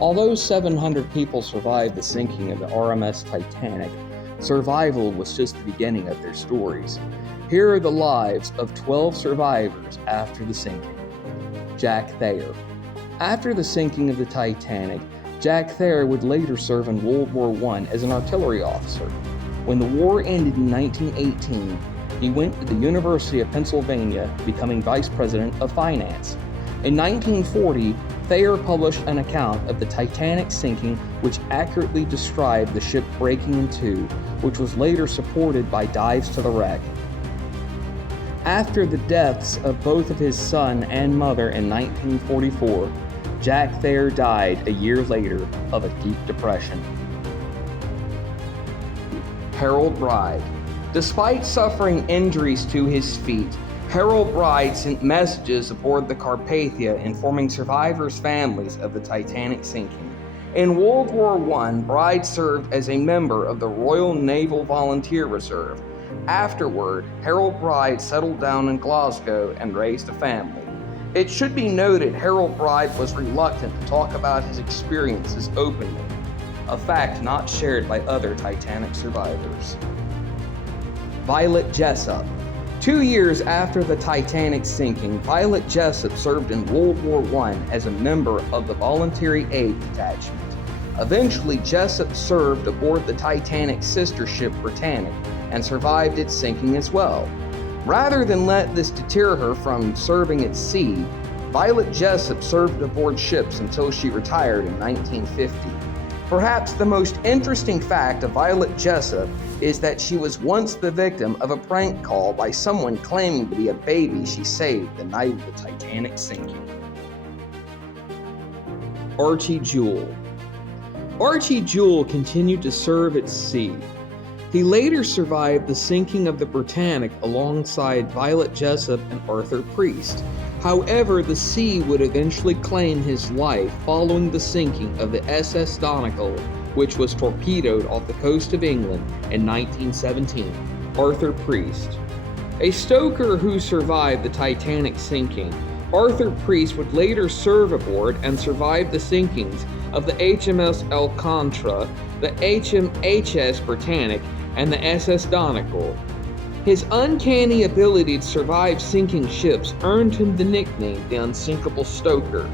Although 700 people survived the sinking of the RMS Titanic, survival was just the beginning of their stories. Here are the lives of 12 survivors after the sinking. Jack Thayer. After the sinking of the Titanic, Jack Thayer would later serve in World War I as an artillery officer. When the war ended in 1918, he went to the University of Pennsylvania, becoming Vice President of Finance. In 1940, Thayer published an account of the Titanic sinking which accurately described the ship breaking in two, which was later supported by dives to the wreck. After the deaths of both of his son and mother in 1944, Jack Thayer died a year later of a deep depression. Harold Bride. Despite suffering injuries to his feet, Harold Bride sent messages aboard the Carpathia informing survivors' families of the Titanic sinking. In World War I, Bride served as a member of the Royal Naval Volunteer Reserve. Afterward, Harold Bride settled down in Glasgow and raised a family. It should be noted Harold Bride was reluctant to talk about his experiences openly, a fact not shared by other Titanic survivors. Violet Jessop. 2 years after the Titanic sinking, Violet Jessop served in World War I as a member of the Voluntary Aid Detachment. Eventually, Jessop served aboard the Titanic's sister ship Britannic and survived its sinking as well. Rather than let this deter her from serving at sea, Violet Jessop served aboard ships until she retired in 1950. Perhaps the most interesting fact of Violet Jessop is that she was once the victim of a prank call by someone claiming to be a baby she saved the night of the Titanic sinking. Archie Jewell. Archie Jewell continued to serve at sea. He later survived the sinking of the Britannic alongside Violet Jessop and Arthur Priest. However, the sea would eventually claim his life following the sinking of the SS Donegal, which was torpedoed off the coast of England in 1917. Arthur Priest. A stoker who survived the Titanic sinking, Arthur Priest would later serve aboard and survive the sinkings of the HMS Alcantara, the HMHS Britannic, and the SS Donegal. His uncanny ability to survive sinking ships earned him the nickname the Unsinkable Stoker.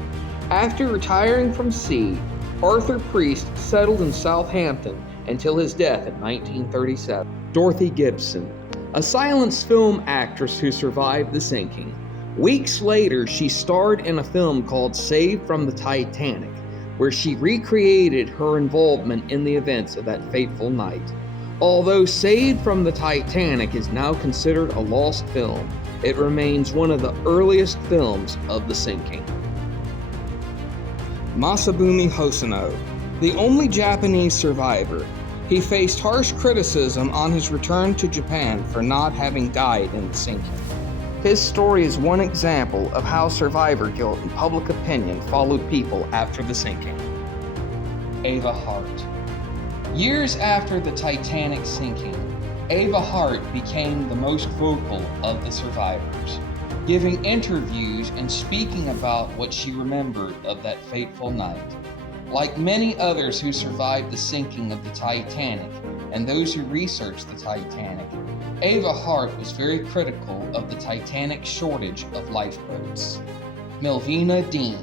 After retiring from sea, Arthur Priest settled in Southampton until his death in 1937. Dorothy Gibson, a silent film actress who survived the sinking. Weeks later, she starred in a film called Saved from the Titanic, where she recreated her involvement in the events of that fateful night. Although Saved from the Titanic is now considered a lost film, it remains one of the earliest films of the sinking. Masabumi Hosono, the only Japanese survivor. He faced harsh criticism on his return to Japan for not having died in the sinking. His story is one example of how survivor guilt and public opinion followed people after the sinking. Eva Hart. Years after the Titanic sinking, Eva Hart became the most vocal of the survivors, giving interviews and speaking about what she remembered of that fateful night. Like many others who survived the sinking of the Titanic and those who researched the Titanic, Eva Hart was very critical of the Titanic's shortage of lifeboats. Millvina Dean.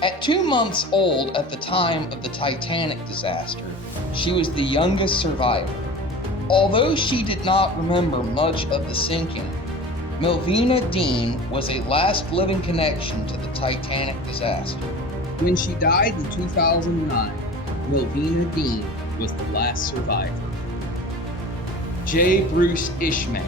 At 2 months old at the time of the Titanic disaster, she was the youngest survivor. Although she did not remember much of the sinking, Millvina Dean was a last living connection to the Titanic disaster. When she died in 2009, Millvina Dean was the last survivor. J. Bruce Ismay.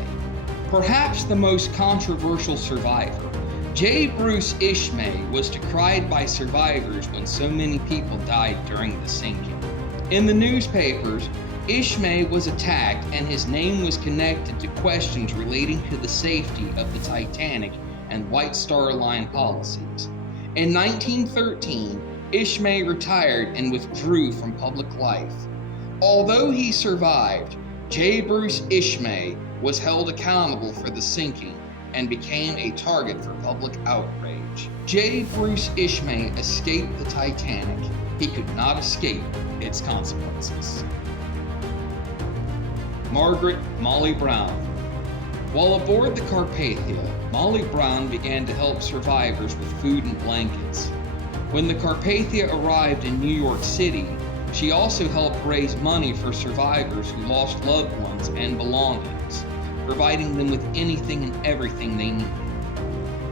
Perhaps the most controversial survivor, J. Bruce Ismay was decried by survivors when so many people died during the sinking. In the newspapers, Ismay was attacked and his name was connected to questions relating to the safety of the Titanic and White Star Line policies. In 1913, Ismay retired and withdrew from public life. Although he survived, J. Bruce Ismay was held accountable for the sinking and became a target for public outrage. J. Bruce Ismay escaped the Titanic. he could not escape its consequences. Margaret Molly Brown. While aboard the Carpathia, Molly Brown began to help survivors with food and blankets. When the Carpathia arrived in New York City, she also helped raise money for survivors who lost loved ones and belongings, providing them with anything and everything they needed.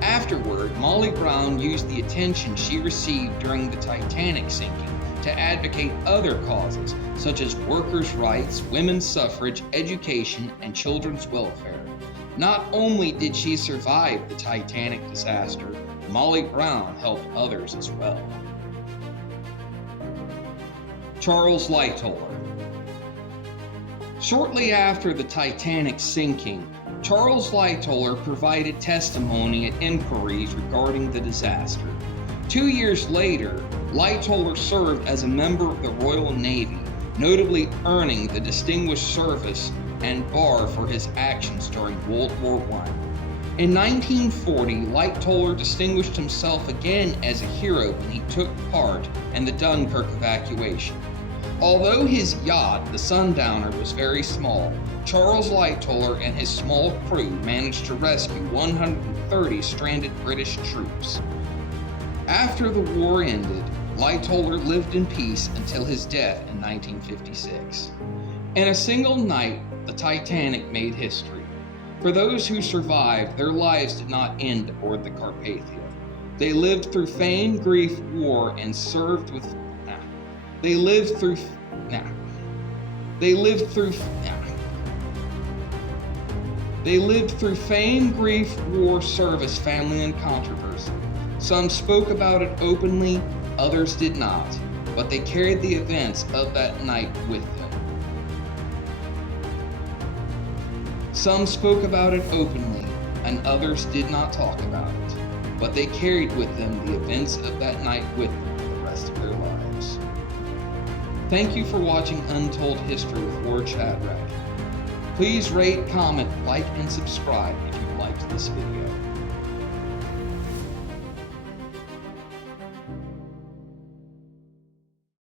Afterward, Molly Brown used the attention she received during the Titanic sinking to advocate other causes, such as workers' rights, women's suffrage, education, and children's welfare. Not only did she survive the Titanic disaster, Molly Brown helped others as well. Charles Lightoller. Shortly after the Titanic sinking, Charles Lightoller provided testimony at inquiries regarding the disaster. 2 years later, Lightoller served as a member of the Royal Navy, notably earning the Distinguished Service and Bar for his actions during World War I. In 1940, Lightoller distinguished himself again as a hero when he took part in the Dunkirk evacuation. Although his yacht, the Sundowner, was very small, Charles Lightoller and his small crew managed to rescue 130 stranded British troops. After the war ended, Lightoller lived in peace until his death in 1956. In a single night, the Titanic made history. For those who survived, their lives did not end aboard the Carpathia. They lived through fame, grief, war, and served with... They lived through fame, grief, war, service, family, and controversy. Some spoke about it openly, others did not, but they carried the events of that night with them. Some spoke about it openly, and others did not talk about it, but they carried with them the events of that night with them for the rest of their lives. Thank you for watching Untold History with Ward Shadrach. Please rate, comment, like, and subscribe if you liked this video.